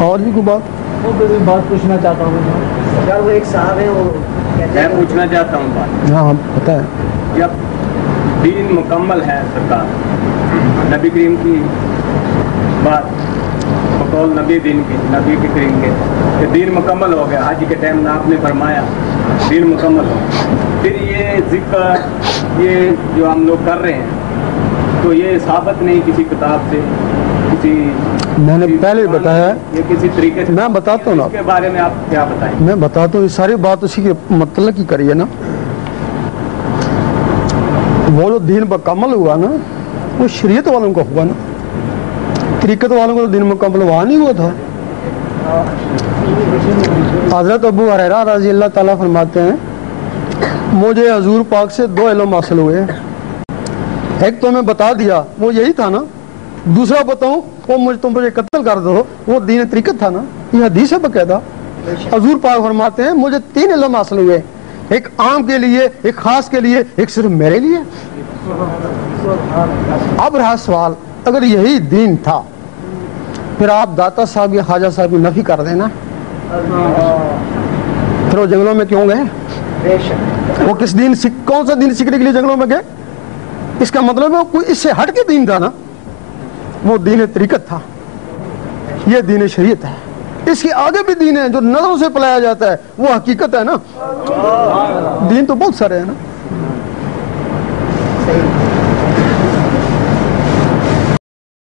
اور بھی کوئی بات؟ وہ بات پوچھنا چاہتا ہوں یار، وہ ایک صاحب ہے، وہ میں پوچھنا چاہتا ہوں بات. ہاں ہاں پتہ ہے. جب دین مکمل ہے سرکار، نبی کریم کی بات بقول نبی دین کی، نبی کے کریم کے کہ دین مکمل ہو گیا، حج کے ٹائم میں آپ نے فرمایا دین مکمل ہو. پھر یہ ذکر یہ جو ہم لوگ کر رہے ہیں تو یہ ثابت نہیں کسی کتاب سے، کسی میں نے پہلے بتایا ہے، یہ کسی طریقے سے. میں بتاتا ہوں نا، اس کے بارے میں آپ کیا بتائیں؟ میں بتاتا ہوں. یہ ساری بات اسی کے مطلب کی کریے نا. وہ جو دین مکمل ہوا نا، وہ شریعت والوں کا ہوا نا، طریقت والوں کو تو دین مکمل وہاں نہیں ہوا تھا. حضرت ابو ہریرہ رضی اللہ تعالیٰ فرماتے ہیں مجھے حضور پاک سے 2 علم حاصل ہوئے. ایک تو میں بتا دیا وہ یہی تھا نا، دوسرا بتاؤں وہ تم مجھے قتل کر دو، وہ دین طریقت تھا نا. یہ حدیث ہے باقاعدہ. حضور پاک فرماتے ہیں مجھے 3 علم حاصل ہوئے، ایک عام کے لیے، ایک خاص کے لیے، ایک صرف میرے لیے. اب رہا سوال، اگر یہی دین تھا پھر آپ داتا صاحب یا خواجہ صاحب کی نفی کر دینا، پھر وہ جنگلوں میں کیوں گئے؟ وہ کس دین کون سا دین سیکھنے کے لیے جنگلوں میں گئے؟ اس کا مطلب ہے کوئی اس سے ہٹ کے دین تھا نا. وہ دین طریقت تھا، یہ دین شریعت ہے. اس کے آگے بھی دین ہے جو نظروں سے پلایا جاتا ہے، وہ حقیقت ہے نا. دین تو بہت سارے ہیں نا.